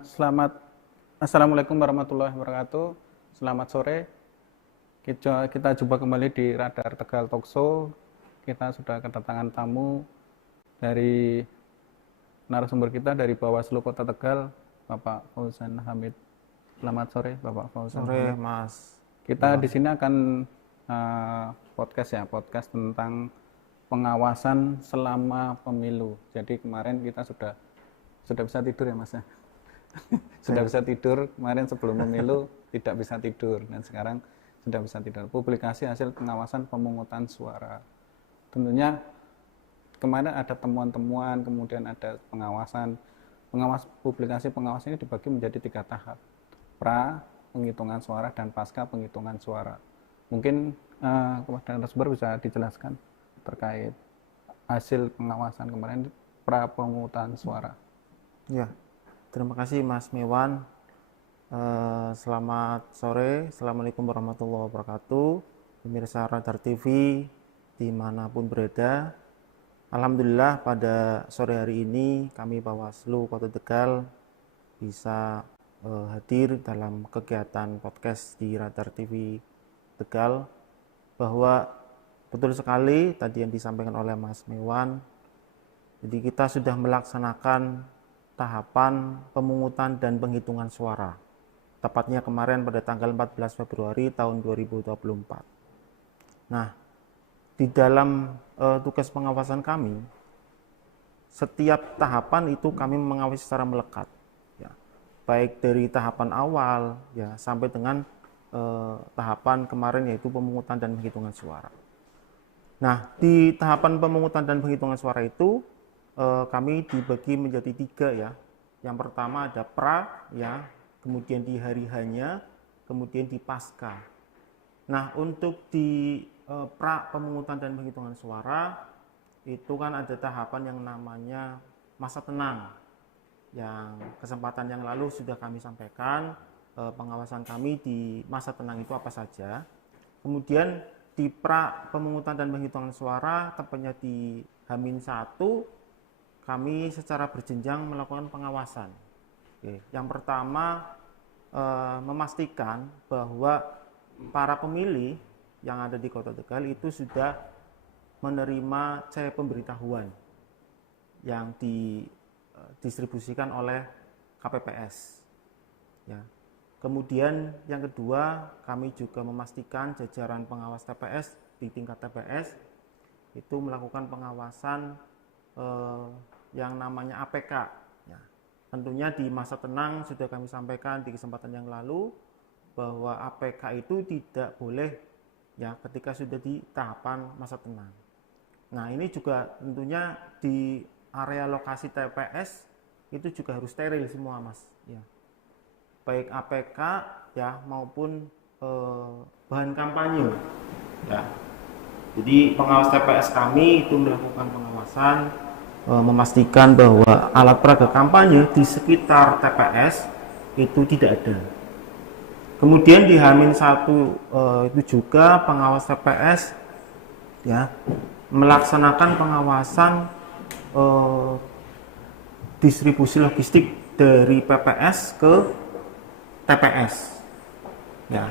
Selamat Assalamualaikum warahmatullahi wabarakatuh. Selamat sore. Kita jumpa kembali di Radar Tegal Talkshow. Kita sudah kedatangan tamu dari narasumber kita dari Bawaslu Kota Tegal, Bapak Fauzan Hamid. Selamat sore, Bapak Fauzan Sore, Hamid. Mas. Kita di sini akan podcast tentang pengawasan selama pemilu. Jadi kemarin kita sudah bisa tidur ya, Mas ya. Sudah bisa tidur kemarin sebelum pemilu tidak bisa tidur, dan sekarang sudah bisa tidur. Publikasi hasil pengawasan pemungutan suara. Tentunya kemarin ada temuan-temuan, kemudian ada publikasi pengawasan ini dibagi menjadi 3 tahap: pra penghitungan suara dan pasca penghitungan suara. Mungkin kepada narasumber bisa dijelaskan terkait hasil pengawasan kemarin pra pemungutan suara. Ya, terima kasih Mas Mewan. Selamat sore, Assalamualaikum warahmatullahi wabarakatuh. Pemirsa Radar TV dimanapun berada. Alhamdulillah pada sore hari ini kami Bawaslu Kota Tegal bisa hadir dalam kegiatan podcast di Radar TV Tegal, bahwa betul sekali tadi yang disampaikan oleh Mas Mewan. Jadi kita sudah melaksanakan tahapan pemungutan dan penghitungan suara, tepatnya kemarin pada tanggal 14 Februari tahun 2024. Nah, di dalam tugas pengawasan kami, setiap tahapan itu kami mengawasi secara melekat, ya, baik dari tahapan awal ya sampai dengan tahapan kemarin, yaitu pemungutan dan penghitungan suara. Nah, di tahapan pemungutan dan penghitungan suara itu kami dibagi menjadi 3 ya. Yang pertama ada pra ya, kemudian di hari hanya, kemudian di pasca. Nah, untuk di pra pemungutan dan penghitungan suara itu kan ada tahapan yang namanya masa tenang. Yang kesempatan yang lalu sudah kami sampaikan pengawasan kami di masa tenang itu apa saja. Kemudian di pra pemungutan dan penghitungan suara, tepatnya di H-1, kami secara berjenjang melakukan pengawasan. Oke. Yang pertama memastikan bahwa para pemilih yang ada di Kota Tegal itu sudah menerima C pemberitahuan yang didistribusikan oleh KPPS. Ya. Kemudian yang kedua, kami juga memastikan jajaran pengawas TPS di tingkat TPS itu melakukan pengawasan yang namanya APK. Ya. Tentunya di masa tenang sudah kami sampaikan di kesempatan yang lalu bahwa APK itu tidak boleh ya ketika sudah di tahapan masa tenang. Nah, ini juga tentunya di area lokasi TPS itu juga harus steril semua, Mas. Ya. Baik APK ya maupun bahan kampanye. Ya. Jadi pengawas TPS kami itu melakukan pengawasan, memastikan bahwa alat peraga kampanye di sekitar TPS itu tidak ada. Kemudian di H-1 itu juga pengawas TPS ya melaksanakan pengawasan distribusi logistik dari PPS ke TPS. Ya.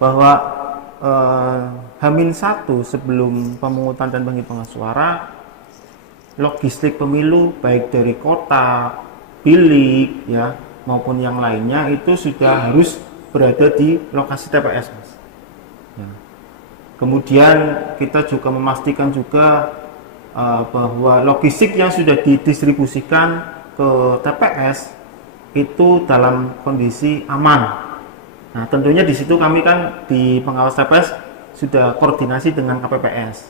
Bahwa H-1 sebelum pemungutan dan penghitungan suara, logistik pemilu baik dari kota, bilik ya maupun yang lainnya itu sudah harus berada di lokasi TPS, Mas. Ya. Kemudian kita juga memastikan juga bahwa logistik yang sudah didistribusikan ke TPS itu dalam kondisi aman. Nah, tentunya di situ kami kan di pengawas TPS sudah koordinasi dengan KPPS.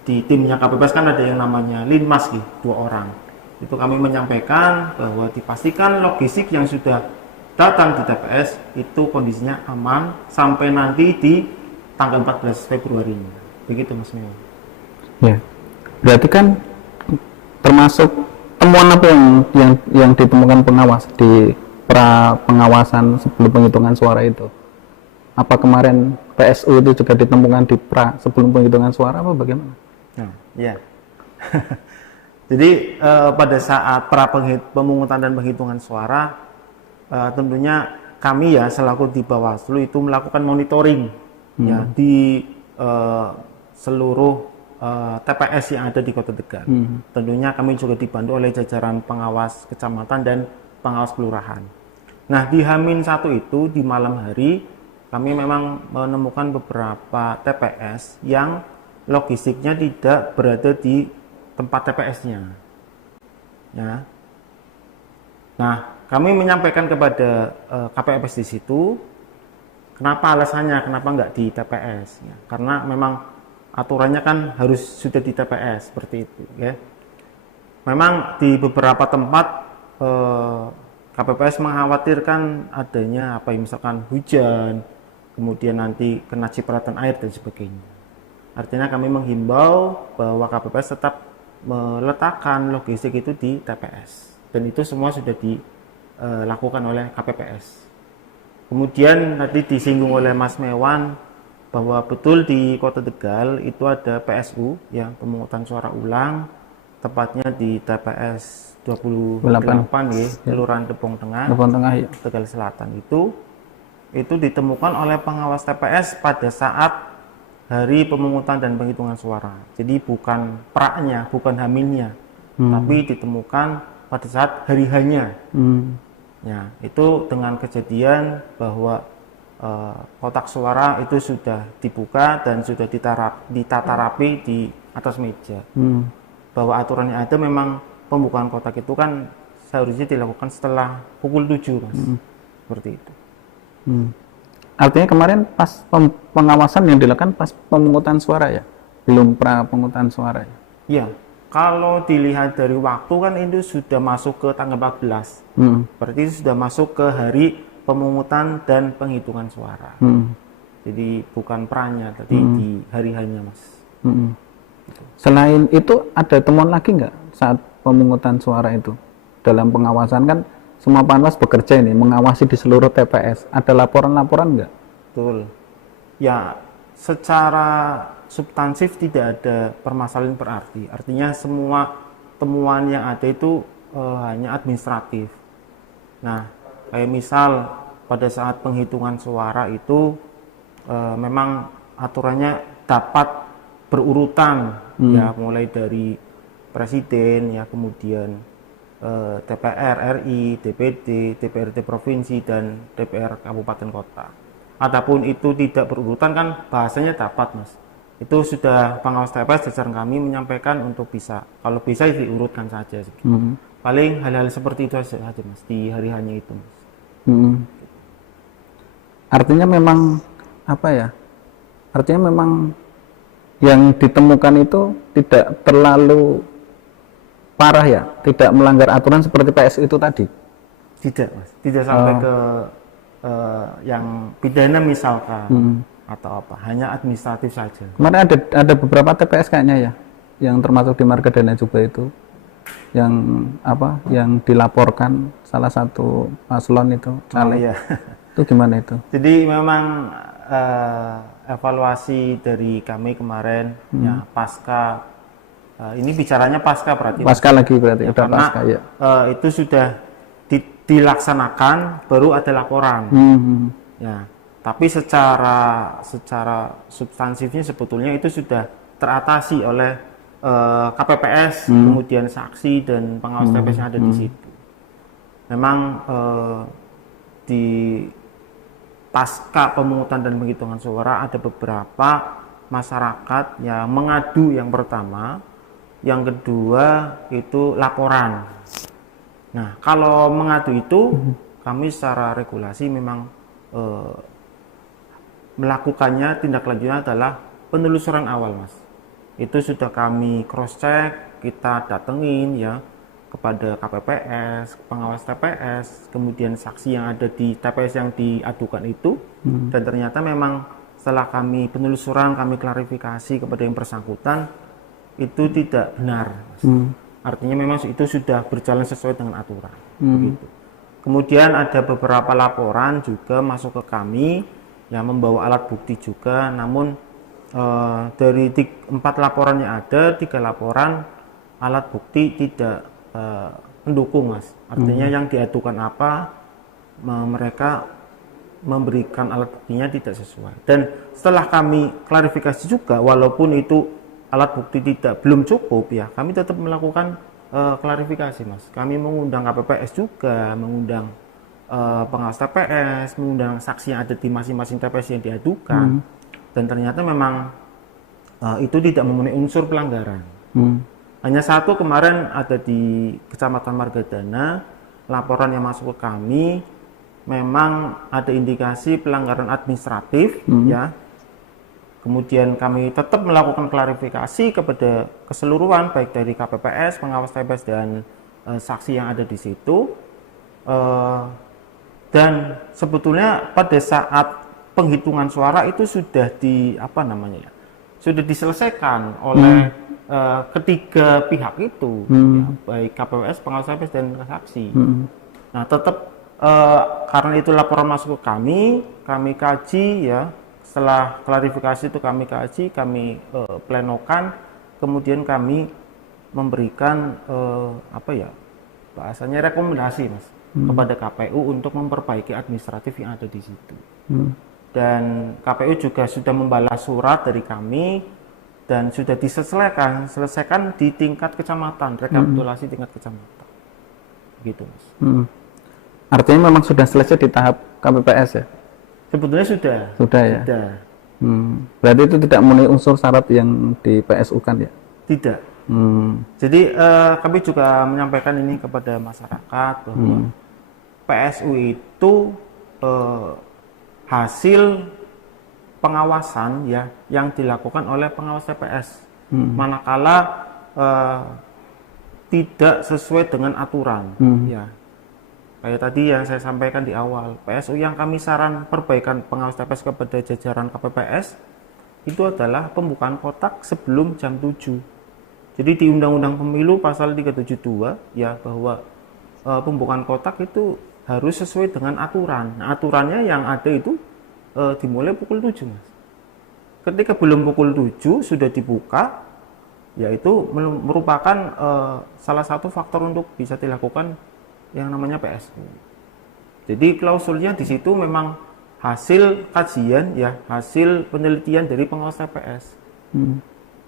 Di timnya KPPS kan ada yang namanya Linmas, 2 orang. Itu kami menyampaikan bahwa dipastikan logistik yang sudah datang di TPS itu kondisinya aman sampai nanti di tanggal 14 Februari. Begitu, Mas Mio. Ya. Berarti kan termasuk temuan apa yang ditemukan pengawas di pra pengawasan sebelum penghitungan suara itu? Apa kemarin PSU itu juga ditemukan di pra sebelum penghitungan suara apa bagaimana? Ya. Jadi pada saat pemungutan dan penghitungan suara, tentunya kami ya selaku di Bawaslu itu melakukan monitoring ya di seluruh TPS yang ada di Kota Tegal. Tentunya kami juga dibantu oleh jajaran pengawas kecamatan dan pengawas kelurahan. Nah, di H-1 itu di malam hari kami memang menemukan beberapa TPS yang logistiknya tidak berada di tempat TPS-nya. Ya. Nah, kami menyampaikan kepada KPPS di situ, kenapa alasannya, kenapa nggak di TPS? Ya, karena memang aturannya kan harus sudah di TPS seperti itu. Ya. Memang di beberapa tempat KPPS mengkhawatirkan adanya misalkan hujan, kemudian nanti kena cipratan air dan sebagainya. Artinya kami menghimbau bahwa KPPS tetap meletakkan logistik itu di TPS, dan itu semua sudah dilakukan oleh KPPS. Kemudian tadi disinggung oleh Mas Mewan bahwa betul di Kota Tegal itu ada PSU ya, pemungutan suara ulang, tepatnya di TPS 28 ya, Kelurahan Tepung Tengah, ya. Tegal Selatan itu ditemukan oleh pengawas TPS pada saat hari pemungutan dan penghitungan suara. Jadi bukan praknya, bukan haminnya, tapi ditemukan pada saat hari hanya. Ya, itu dengan kejadian bahwa kotak suara itu sudah dibuka dan sudah ditata rapi di atas meja. Bahwa aturan yang ada memang pembukaan kotak itu kan seharusnya dilakukan setelah pukul 7, Mas. Seperti itu. Artinya kemarin pas pengawasan yang dilakukan pas pemungutan suara ya? Belum pra pemungutan suara ya? Iya. Kalau dilihat dari waktu kan itu sudah masuk ke tanggal 14. Berarti sudah masuk ke hari pemungutan dan penghitungan suara. Jadi bukan pranya, tapi di hari hanya, Mas. Selain itu ada temuan lagi nggak saat pemungutan suara itu? Dalam pengawasan kan semua Panwas bekerja ini mengawasi di seluruh TPS. Ada laporan-laporan nggak? Betul. Ya, secara substansif tidak ada permasalahan berarti. Artinya semua temuan yang ada itu hanya administratif. Nah, kayak misal pada saat penghitungan suara itu memang aturannya dapat berurutan ya, mulai dari presiden ya, kemudian DPR RI, DPD, DPRD provinsi dan DPR kabupaten kota. Adapun itu tidak berurutan kan bahasanya dapat, Mas. Itu sudah pengawas TPS jajaran kami menyampaikan untuk bisa, kalau bisa diurutkan saja. Paling hal-hal seperti itu saja, Mas, di hari hanya itu, Mas. Artinya memang apa ya? Artinya memang yang ditemukan itu tidak terlalu parah ya, tidak melanggar aturan seperti PS itu tadi? Tidak, Mas. Tidak sampai ke yang pidana misalkan atau apa, hanya administratif saja. Kemarin ada beberapa TPS kayaknya ya, yang termasuk di Margadana juga itu, yang apa, yang dilaporkan salah satu paslon itu, caleg. Iya. Itu gimana itu? Jadi memang evaluasi dari kami kemarin ya pasca ini bicaranya pasca berarti. Pasca lagi berarti, ya, udah karena pasca ya. Itu sudah dilaksanakan baru ada laporan. Ya, tapi secara substansifnya sebetulnya itu sudah teratasi oleh KPPS, kemudian saksi dan pengawas TPS yang ada di situ. Memang di pasca pemungutan dan penghitungan suara ada beberapa masyarakat yang mengadu, yang pertama, yang kedua itu laporan. Nah, kalau mengadu itu kami secara regulasi memang melakukannya, tindak lanjutnya adalah penelusuran awal, Mas. Itu sudah kami cross check, kita datengin ya kepada KPPS, pengawas TPS, kemudian saksi yang ada di TPS yang diadukan itu, dan ternyata memang setelah kami penelusuran, kami klarifikasi kepada yang bersangkutan, itu tidak benar. Artinya memang itu sudah berjalan sesuai dengan aturan. Begitu. Kemudian ada beberapa laporan juga masuk ke kami yang membawa alat bukti juga, namun dari 4 laporan yang ada, 3 laporan alat bukti tidak mendukung, Mas. Artinya yang diadukan apa, mereka memberikan alat buktinya tidak sesuai. Dan setelah kami klarifikasi juga, walaupun itu alat bukti belum cukup ya, kami tetap melakukan klarifikasi, Mas. Kami mengundang KPPS juga, mengundang pengawas TPS, mengundang saksi yang ada di masing-masing TPS yang diadukan, dan ternyata memang itu tidak memenuhi unsur pelanggaran. Hanya satu kemarin ada di Kecamatan Margadana, laporan yang masuk ke kami memang ada indikasi pelanggaran administratif ya. Kemudian kami tetap melakukan klarifikasi kepada keseluruhan baik dari KPPS, pengawas TPS dan saksi yang ada di situ. Dan sebetulnya pada saat penghitungan suara itu sudah sudah diselesaikan oleh ketiga pihak itu, ya, baik KPPS, pengawas TPS dan saksi. Nah, tetap karena itu laporan masuk ke kami kaji ya. Setelah klarifikasi itu kami kaji, kami plenokan, kemudian kami memberikan bahasanya rekomendasi, Mas, kepada KPU untuk memperbaiki administratif yang ada di situ. Dan KPU juga sudah membalas surat dari kami dan sudah selesaikan di tingkat kecamatan, rekapitulasi tingkat kecamatan. Gitu, Mas. Artinya memang sudah selesai di tahap KPPS ya? Sebetulnya sudah. Sudah ya? Sudah. Berarti itu tidak memenuhi unsur syarat yang di PSU kan ya? Tidak. Jadi kami juga menyampaikan ini kepada masyarakat bahwa PSU itu hasil pengawasan ya yang dilakukan oleh pengawas TPS. Manakala tidak sesuai dengan aturan ya. Kayak tadi yang saya sampaikan di awal, PSU yang kami saran perbaikan pengawas TPS kepada jajaran KPPS itu adalah pembukaan kotak sebelum jam 7. Jadi di Undang-Undang Pemilu pasal 372 ya bahwa pembukaan kotak itu harus sesuai dengan aturan. Nah, aturannya yang ada itu dimulai pukul 7, Mas. Ketika belum pukul 7 sudah dibuka, yaitu merupakan salah satu faktor untuk bisa dilakukan yang namanya PSU. Jadi klausulnya di situ memang hasil kajian ya, hasil penelitian dari pengawas TPS.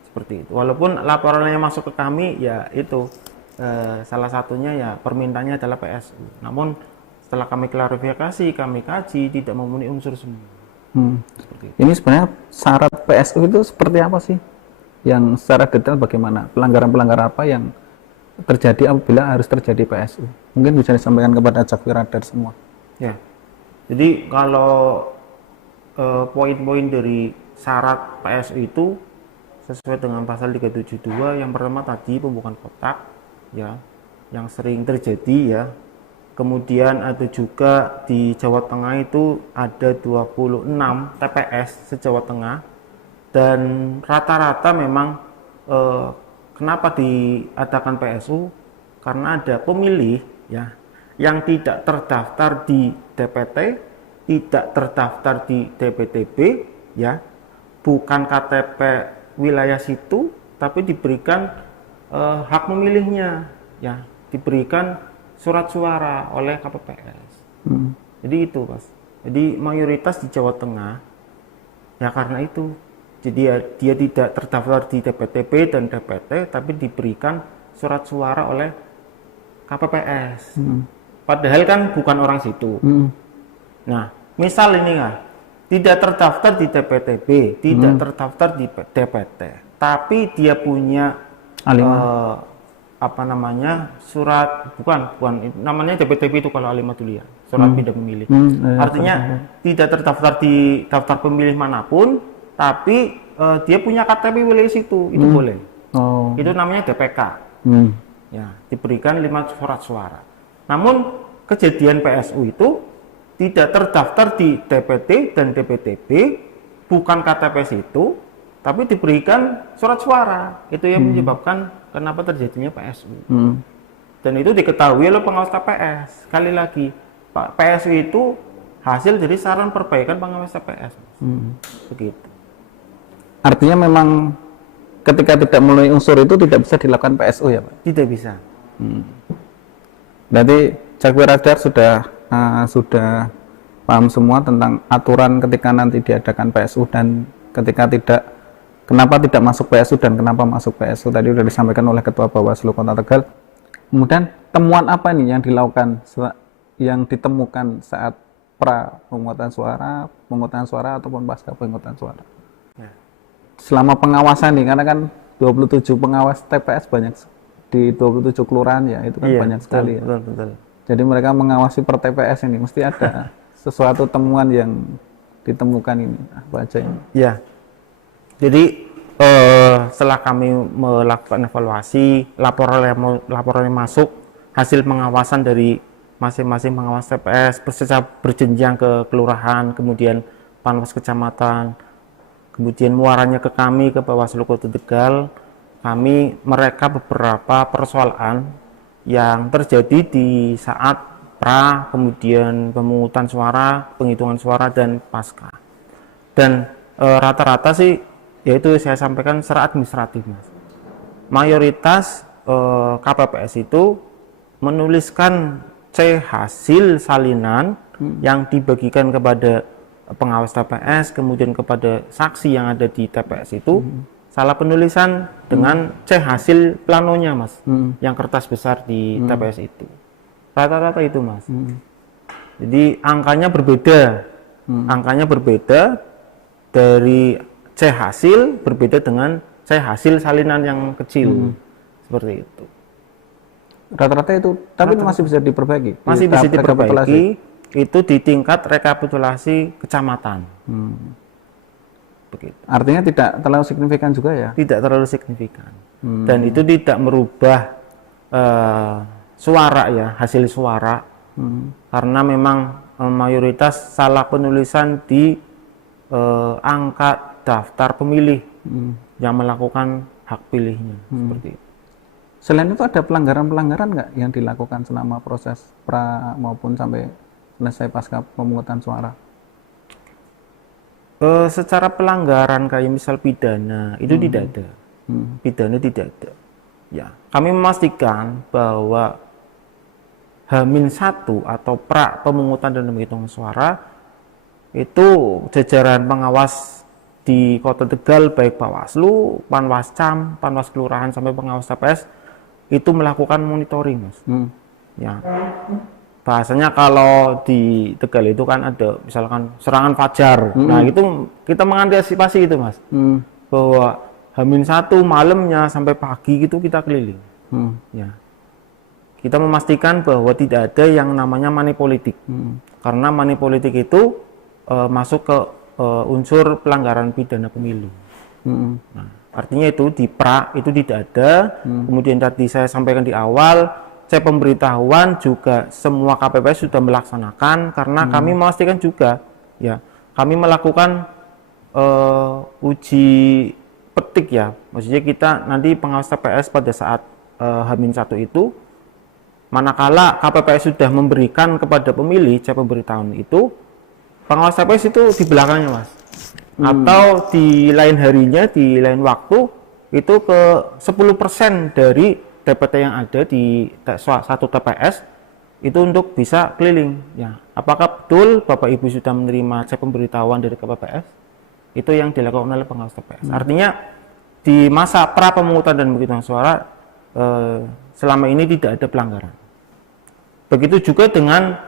Seperti itu. Walaupun laporannya masuk ke kami ya itu salah satunya ya permintaannya adalah PSU. Namun setelah kami klarifikasi, kami kaji tidak memenuhi unsur semua. Seperti itu. Ini sebenarnya syarat PSU itu seperti apa sih? Yang secara detail bagaimana? Pelanggaran-pelanggaran apa yang terjadi apabila harus terjadi PSU? Mungkin bisa disampaikan kepada Jakfir Radar semua. Ya. Jadi kalau poin-poin dari syarat PSU itu sesuai dengan pasal 372, yang pertama tadi pembukaan kotak ya yang sering terjadi ya. Kemudian ada juga di Jawa Tengah itu ada 26 TPS se-Jawa Tengah, dan rata-rata memang kenapa diadakan PSU? Karena ada pemilih ya yang tidak terdaftar di DPT, tidak terdaftar di DPTB ya, bukan KTP wilayah situ, tapi diberikan hak memilihnya ya, diberikan surat suara oleh KPPS. Jadi itu, Mas. Jadi mayoritas di Jawa Tengah ya karena itu. Jadi dia tidak terdaftar di DPTB dan DPT, tapi diberikan surat suara oleh KPPS. Padahal kan bukan orang situ. Nah, misal ini tidak terdaftar di DPTB, tidak terdaftar di DPT, tapi dia punya surat namanya DPTB itu kalau Alimatuliyah, surat pindah pemilih. Artinya tidak terdaftar di daftar pemilih manapun, tapi dia punya KTP wilayah situ, itu boleh. Itu namanya DPK. Ya, diberikan 5 surat suara. Namun kejadian PSU itu tidak terdaftar di DPT dan DPTB, bukan KTP situ, tapi diberikan surat suara. Itu yang menyebabkan kenapa terjadinya PSU. Dan itu diketahui oleh pengawas TPS. Sekali lagi, PSU itu hasil dari saran perbaikan pengawas TPS. Begitu. Artinya memang ketika tidak memenuhi unsur itu tidak bisa dilakukan PSU ya Pak? Tidak bisa. Berarti Cakwe Radar sudah paham semua tentang aturan ketika nanti diadakan PSU dan ketika tidak, kenapa tidak masuk PSU dan kenapa masuk PSU tadi sudah disampaikan oleh Ketua Bawaslu Kota Tegal. Kemudian temuan apa nih yang dilakukan, yang ditemukan saat pra pemungutan suara ataupun pasca pemungutan suara? Ya. Selama pengawasan nih, karena kan 27 pengawas TPS banyak di 27 kelurahan ya, itu kan banyak sekali ya. Betul. Jadi mereka mengawasi per TPS ini, mesti ada sesuatu temuan yang ditemukan ini, apa aja ini? Ya, jadi setelah kami melakukan evaluasi, laporan yang masuk, hasil pengawasan dari masing-masing pengawas TPS secara berjenjang ke kelurahan, kemudian Panwas kecamatan, kemudian muaranya ke kami, ke Bawaslu Kota Tegal, kami mereka beberapa persoalan yang terjadi di saat pra, kemudian pemungutan suara, penghitungan suara, dan pasca. Dan rata-rata sih, yaitu saya sampaikan secara administratif, Mas. Mayoritas KPPS itu menuliskan C hasil salinan yang dibagikan kepada pengawas TPS, kemudian kepada saksi yang ada di TPS itu, salah penulisan dengan C hasil planonya, Mas, yang kertas besar di TPS itu. Rata-rata itu, Mas. Jadi angkanya berbeda dari C hasil, berbeda dengan C hasil salinan yang kecil, seperti itu. Rata-rata itu, tapi masih bisa diperbaiki? Masih bisa diperbaiki, itu di tingkat rekapitulasi kecamatan. Begitu. Artinya tidak terlalu signifikan juga ya? Tidak terlalu signifikan. Dan itu tidak merubah suara ya, hasil suara. Karena memang mayoritas salah penulisan di angka daftar pemilih yang melakukan hak pilihnya, seperti itu. Selain itu ada pelanggaran-pelanggaran nggak yang dilakukan selama proses pra maupun sampai selesai pasca pemungutan suara? Secara pelanggaran kayak misal pidana itu tidak ada, pidana tidak ada. Ya, kami memastikan bahwa H-1 atau pra pemungutan dan penghitungan suara itu jajaran pengawas di Kota Tegal, baik Bawaslu, Panwascam, Panwas Kelurahan sampai pengawas TPS itu melakukan monitoring, Mas. Ya. Bahasanya kalau di Tegal itu kan ada misalkan serangan fajar. Nah, itu kita mengantisipasi itu, Mas. Bahwa H-1 malamnya sampai pagi itu kita keliling. Ya. Kita memastikan bahwa tidak ada yang namanya money politik. Karena money politik itu masuk ke unsur pelanggaran pidana pemilu. Nah, artinya itu di pra itu tidak ada. Kemudian tadi saya sampaikan di awal, saya pemberitahuan juga semua KPPS sudah melaksanakan karena kami memastikan juga ya kami melakukan uji petik ya, maksudnya kita nanti pengawas TPS pada saat H-1 itu manakala KPPS sudah memberikan kepada pemilih saya pemberitahuan itu, pengawas TPS itu di belakangnya, Mas. Atau di lain harinya, di lain waktu itu ke 10% dari DPT yang ada di satu TPS itu untuk bisa keliling ya. Apakah betul Bapak Ibu sudah menerima cek pemberitahuan dari KPPS? Itu yang dilakukan oleh pengawas TPS. Artinya di masa pra pemungutan dan penghitungan suara selama ini tidak ada pelanggaran. Begitu juga dengan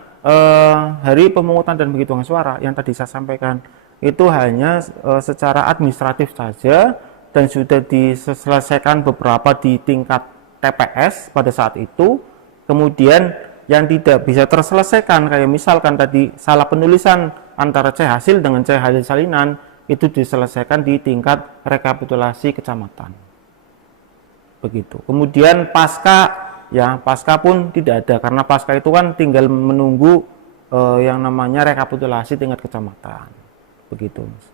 hari pemungutan dan penghitungan suara yang tadi saya sampaikan, itu hanya secara administratif saja dan sudah diselesaikan beberapa di tingkat TPS pada saat itu. Kemudian yang tidak bisa terselesaikan kayak misalkan tadi salah penulisan antara C hasil dengan C hasil salinan itu diselesaikan di tingkat rekapitulasi kecamatan. Begitu. Kemudian pasca pun tidak ada karena pasca itu kan tinggal menunggu yang namanya rekapitulasi tingkat kecamatan. Begitu, Mas.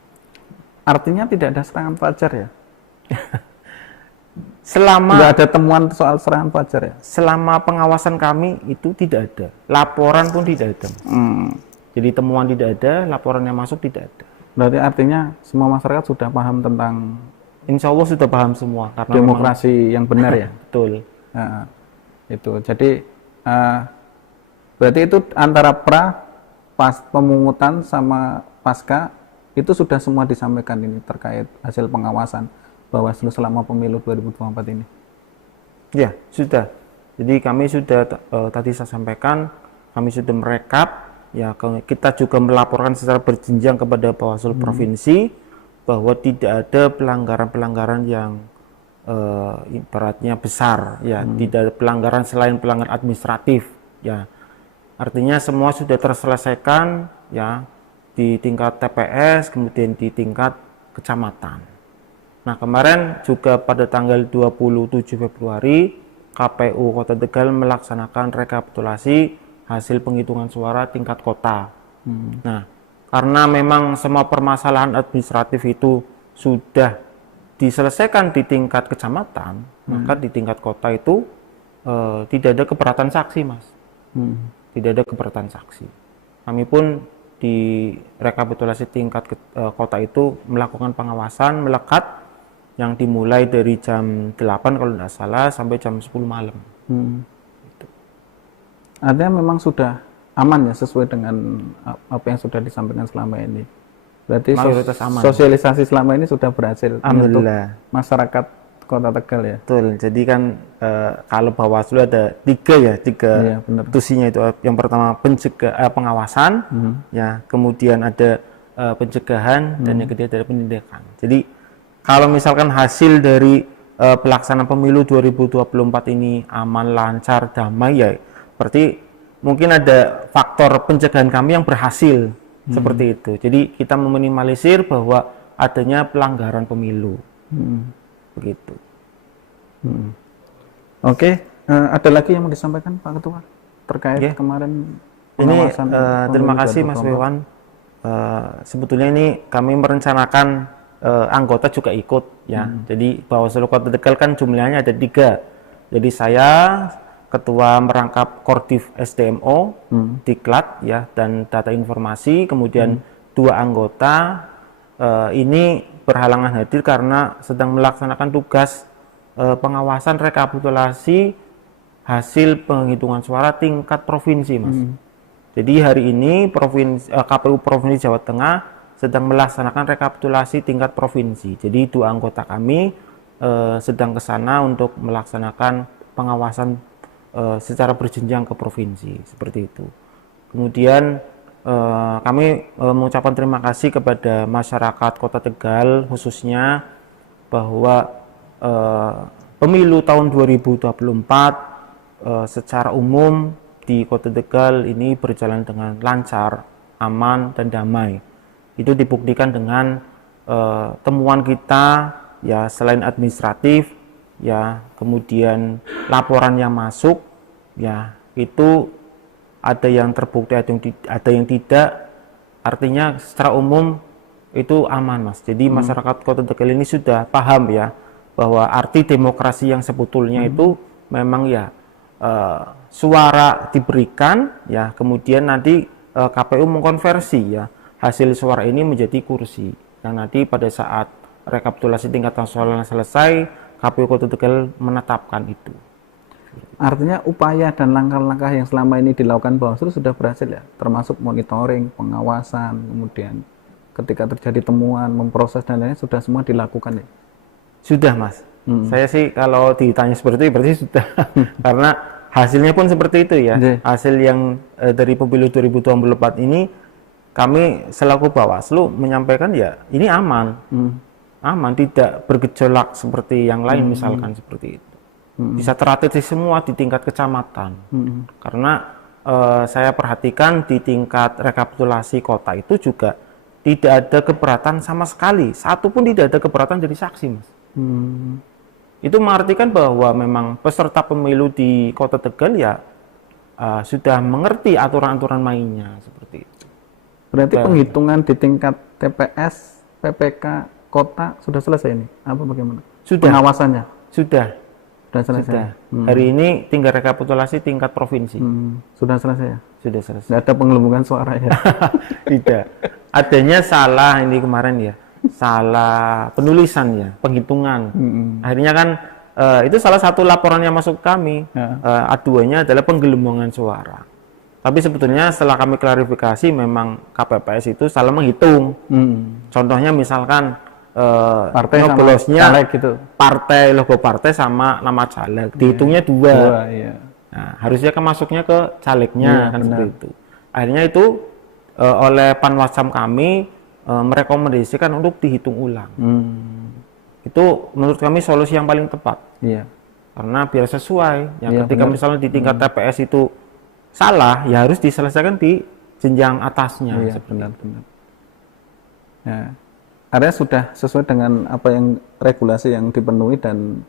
Artinya tidak ada serangan fajar ya? Tidak ada temuan soal serangan fajar ya? Selama pengawasan kami itu tidak ada, laporan pun tidak ada. Jadi temuan tidak ada, laporan yang masuk tidak ada. Berarti artinya semua masyarakat sudah paham tentang insya Allah sudah paham semua karena demokrasi yang benar ya. betul. Itu jadi berarti itu antara pas pemungutan sama pasca itu sudah semua disampaikan ini terkait hasil pengawasan Bawaslu selama pemilu 2024 ini. Ya, sudah. Jadi kami sudah tadi saya sampaikan, kami sudah merekap, ya kita juga melaporkan secara berjenjang kepada Bawaslu provinsi bahwa tidak ada pelanggaran-pelanggaran yang ibaratnya besar, ya tidak ada pelanggaran selain pelanggaran administratif, ya artinya semua sudah terselesaikan, ya di tingkat TPS, kemudian di tingkat kecamatan. Nah kemarin juga pada tanggal 27 Februari KPU Kota Tegal melaksanakan rekapitulasi hasil penghitungan suara tingkat kota. Nah karena memang semua permasalahan administratif itu sudah diselesaikan di tingkat kecamatan, maka di tingkat kota itu tidak ada keberatan saksi, Mas. Tidak ada keberatan saksi. Kami pun di rekapitulasi tingkat kota itu melakukan pengawasan melekat yang dimulai dari jam 8 kalau tidak salah sampai jam 10 malam. Gitu. Artinya memang sudah aman ya sesuai dengan apa yang sudah disampaikan selama ini. Berarti sosialisasi selama ini sudah berhasil untuk masyarakat Kota Tegal ya. Betul. Jadi kan kalau Bawaslu ada tiga tusinya itu. Yang pertama pengawasan, ya kemudian ada pencegahan dan yang ketiga ada penindakan. Jadi kalau misalkan hasil dari pelaksanaan pemilu 2024 ini aman, lancar, damai, ya berarti mungkin ada faktor pencegahan kami yang berhasil seperti itu. Jadi kita meminimalisir bahwa adanya pelanggaran pemilu. Begitu. Oke, ada lagi yang mau disampaikan Pak Ketua terkait kemarin pengawasan? Terima kasih Mas Wewan. Sebetulnya ini kami merencanakan anggota juga ikut ya. Jadi Bawaslu Kota Tegal kan jumlahnya ada 3. Jadi saya ketua merangkap Kordiv SDMO, Diklat ya dan data informasi, kemudian 2 anggota ini berhalangan hadir karena sedang melaksanakan tugas pengawasan rekapitulasi hasil penghitungan suara tingkat provinsi, Mas. Jadi hari ini KPU Provinsi Jawa Tengah sedang melaksanakan rekapitulasi tingkat provinsi. Jadi 2 anggota kami sedang ke sana untuk melaksanakan pengawasan secara berjenjang ke provinsi, seperti itu. Kemudian kami mengucapkan terima kasih kepada masyarakat Kota Tegal khususnya bahwa pemilu tahun 2024 secara umum di Kota Tegal ini berjalan dengan lancar, aman dan damai. Itu dibuktikan dengan temuan kita ya selain administratif ya, kemudian laporan yang masuk ya itu ada yang terbukti, ada yang tidak. Artinya secara umum itu aman, Mas. Jadi masyarakat Kota Tegal ini sudah paham ya bahwa arti demokrasi yang sebetulnya itu memang ya suara diberikan ya, kemudian nanti KPU mengkonversi ya hasil suara ini menjadi kursi. Dan nanti pada saat rekapitulasi tingkat nasional selesai, KPU Kota Tegal menetapkan itu. Artinya upaya dan langkah-langkah yang selama ini dilakukan Bawaslu sudah berhasil ya, termasuk monitoring, pengawasan, kemudian ketika terjadi temuan, memproses dan lainnya sudah semua dilakukan ya? Sudah, Mas. Saya sih kalau ditanya seperti itu berarti sudah. Karena hasilnya pun seperti itu ya. Hasil yang dari pemilu 2024 ini kami selaku Bawaslu menyampaikan ya ini aman. Aman, tidak bergejolak seperti yang lain misalkan seperti itu. Bisa teratasi semua di tingkat kecamatan. Karena saya perhatikan di tingkat rekapitulasi kota itu juga tidak ada keberatan sama sekali. Satu pun tidak ada keberatan dari saksi, Mas. Itu mengartikan bahwa memang peserta pemilu di Kota Tegal ya sudah mengerti aturan-aturan mainnya seperti itu. Berarti penghitungan di tingkat TPS, PPK, kota sudah selesai ini? Apa bagaimana? Sudah. Pengawasannya? Sudah selesai. Sudah. Hari ini tinggal rekapitulasi tingkat provinsi. Sudah selesai ya? Sudah selesai. Tidak ada penggelembungan suara ya? Tidak. Adanya salah ini kemarin ya. salah penulisan ya, penghitungan. Akhirnya kan itu salah satu laporan yang masuk kami. Aduannya adalah penggelembungan suara. Tapi sebetulnya setelah kami klarifikasi memang KPPS itu salah menghitung. Contohnya misalkan partai nyoblosnya sama caleg gitu. Partai, logo partai sama nama caleg. Dihitungnya dua. Iya. Nah, harusnya kan masuknya ke calegnya kan benar. seperti itu. Akhirnya itu oleh Panwascam kami merekomendasikan untuk dihitung ulang. Itu menurut kami solusi yang paling tepat. Iya. Karena biar sesuai. Yang ketika benar. misalnya di tingkat TPS itu salah, ya harus diselesaikan di jenjang atasnya. Iya, benar. Ya. Artinya sudah sesuai dengan apa yang regulasi yang dipenuhi dan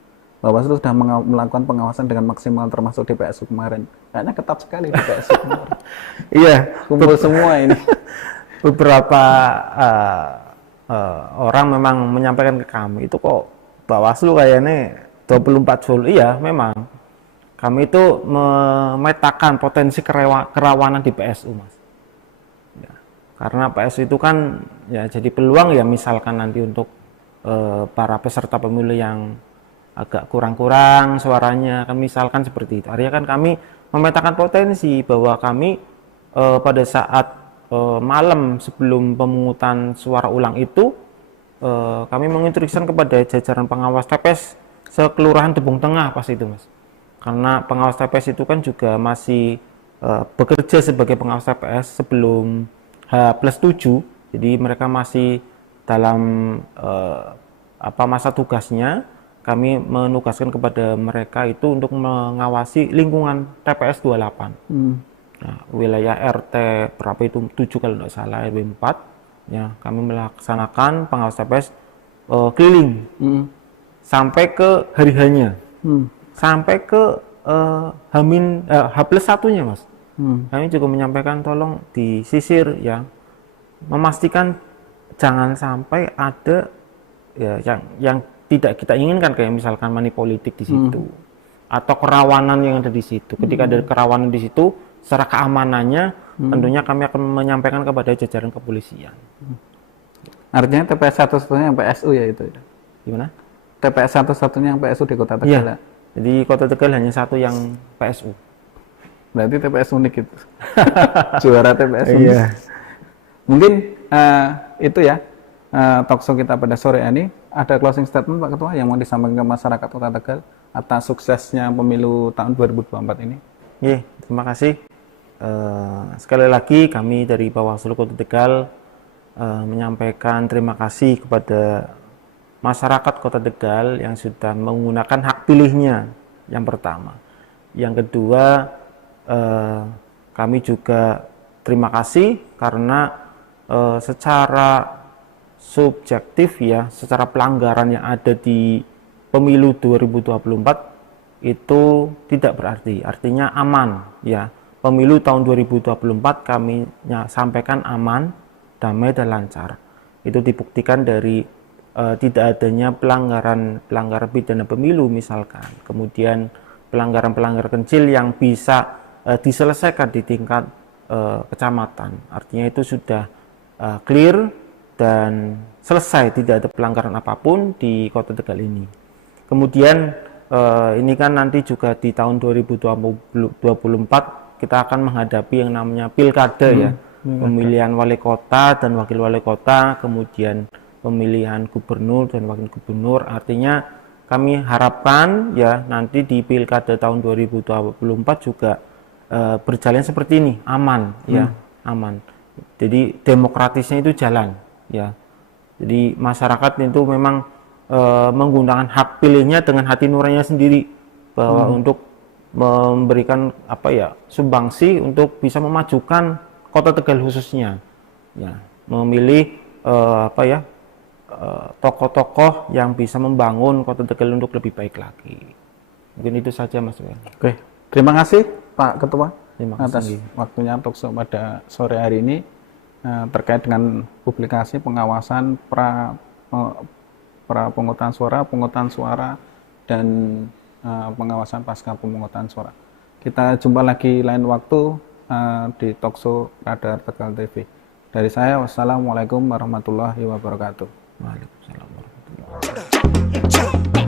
Bawaslu sudah melakukan pengawasan dengan maksimal termasuk di PSU kemarin. Kayaknya ketat sekali di PSU kemarin. Iya, kumpul semua ini. Beberapa orang memang menyampaikan ke kami, itu kok Bawaslu kayaknya 24 full. Iya, memang. Kami itu memetakan potensi kerawanan di PSU, Mas. Ya, karena PSU itu kan ya jadi peluang ya misalkan nanti untuk para peserta pemilu yang agak kurang-kurang suaranya, kan misalkan seperti itu. Artinya kan kami memetakan potensi bahwa kami pada saat malam sebelum pemungutan suara ulang itu kami menginstruksikan kepada jajaran pengawas TPS sekelurahan Tebung Tengah pas itu, Mas. Karena pengawas TPS itu kan juga masih bekerja sebagai pengawas TPS sebelum H+7, jadi mereka masih dalam masa tugasnya. Kami menugaskan kepada mereka itu untuk mengawasi lingkungan TPS 28. Nah, wilayah RT berapa itu 7 kalau tidak salah, RW 4. Ya, kami melaksanakan pengawas TPS keliling sampai ke hari-harinya, sampai ke H+1-nya, Mas. Kami juga menyampaikan tolong disisir ya, memastikan jangan sampai ada ya yang tidak kita inginkan, kayak misalkan money politik di situ atau kerawanan yang ada di situ. Ketika ada kerawanan di situ, secara keamanannya tentunya kami akan menyampaikan kepada jajaran kepolisian. Artinya TPS satu-satunya yang PSU ya itu ya? Gimana? TPS satu-satunya yang PSU di Kota Tegal Iya. ya? Jadi Kota Tegal hanya satu yang PSU. Berarti TPS unik itu. Juara TPS unik. Iya. Mungkin itu ya talkshow kita pada sore ini. Ada closing statement Pak Ketua yang mau disampaikan ke masyarakat Kota Tegal atas suksesnya pemilu tahun 2024 ini? Iya, terima kasih. Sekali lagi kami dari Bawaslu Kota Tegal menyampaikan terima kasih kepada masyarakat Kota Tegal yang sudah menggunakan hak pilihnya, yang pertama. Yang kedua, kami juga terima kasih karena secara subjektif ya, secara pelanggaran yang ada di pemilu 2024 itu tidak berarti, artinya aman ya. Pemilu tahun 2024 kami sampaikan aman, damai dan lancar. Itu dibuktikan dari tidak adanya pelanggaran pidana pemilu misalkan, kemudian pelanggaran kecil yang bisa diselesaikan di tingkat kecamatan. Artinya itu sudah clear dan selesai, tidak ada pelanggaran apapun di Kota Tegal ini. Kemudian ini kan nanti juga di tahun 2024 kita akan menghadapi yang namanya pilkada ya, pemilihan wali kota dan wakil wali kota, kemudian pemilihan gubernur dan wakil gubernur. Artinya kami harapkan ya nanti di pilkada tahun 2024 juga berjalan seperti ini, aman ya, aman. Jadi demokratisnya itu jalan ya. Jadi masyarakat itu memang menggunakan hak pilihnya dengan hati nuraninya sendiri, bahwa untuk memberikan sumbangsi untuk bisa memajukan Kota Tegal khususnya ya, memilih tokoh-tokoh yang bisa membangun Kota Tegal untuk lebih baik lagi. Mungkin itu saja, Mas. Oke, terima kasih Pak Ketua atas kasih waktunya talkshow pada sore hari ini terkait dengan publikasi pengawasan pemungutan suara dan pengawasan pasca pemungutan suara. Kita jumpa lagi lain waktu di talkshow Radar Tegal TV. Dari saya, wassalamualaikum warahmatullahi wabarakatuh. Waalaikumsalam warahmatullahi wabarakatuh.